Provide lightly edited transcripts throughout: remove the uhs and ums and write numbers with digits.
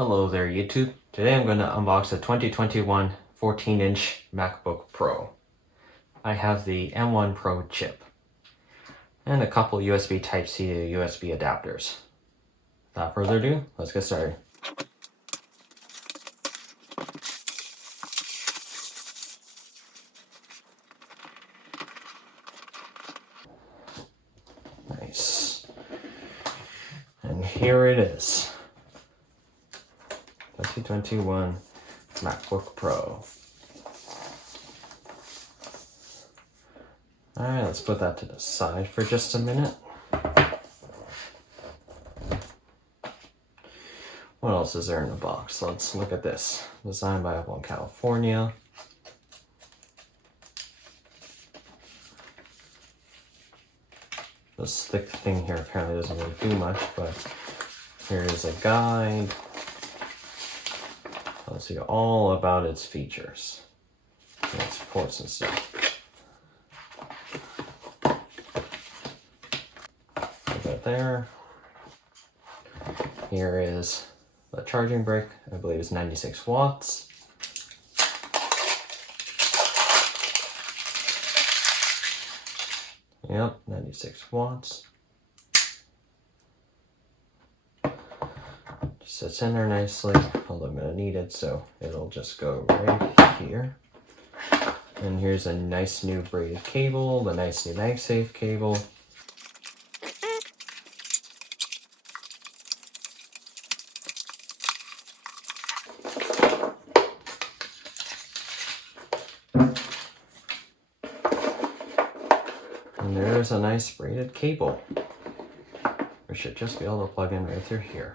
Hello there YouTube. Today I'm going to unbox a 2021 14-inch MacBook Pro. I have the M1 Pro chip and a couple USB Type-C to USB adapters. Without further ado, let's get started. Nice. And here it is. 2021 MacBook Pro. Alright, let's put that to the side for just a minute. What else is there in the box? Let's look at this. Designed by Apple in California. This thick thing here apparently doesn't really do much, but here is a guide. Tells you all about its features and its ports and stuff. Put that there. Here is the charging brick. I believe it's 96 watts. Yep, 96 watts. Just sits in there nicely, although I'm gonna need it, so it'll just go right here. And here's a nice new braided cable, the nice new MagSafe cable. And there's a nice braided cable. We should just be able to plug in right through here.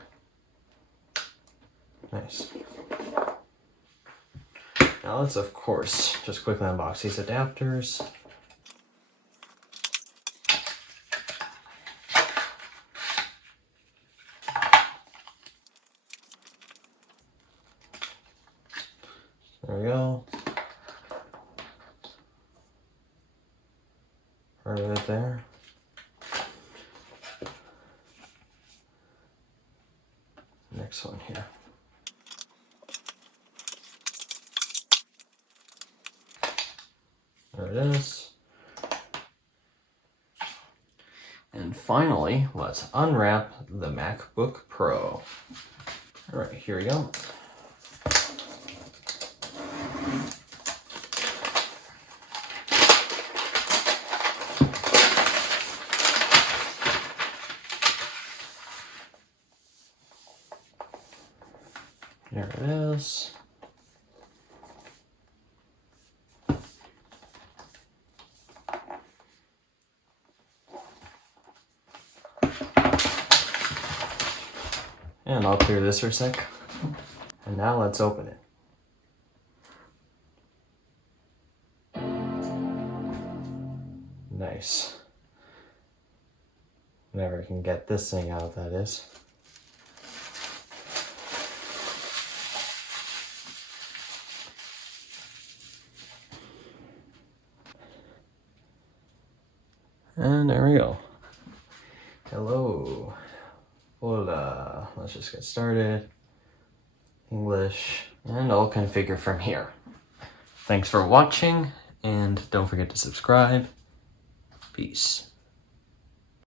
Nice. Now let's, of course, just quickly unbox these adapters. There we go. Part of it there. Next one here. There it is. And finally, let's unwrap the MacBook Pro. All right, here we go. There it is. And I'll clear this for a sec. And now let's open it. Nice. Whenever I can get this thing out, that is. And there we go. Hello. Hola. Let's just get started. English. And I'll configure from here. Thanks for watching, and don't forget to subscribe. Peace.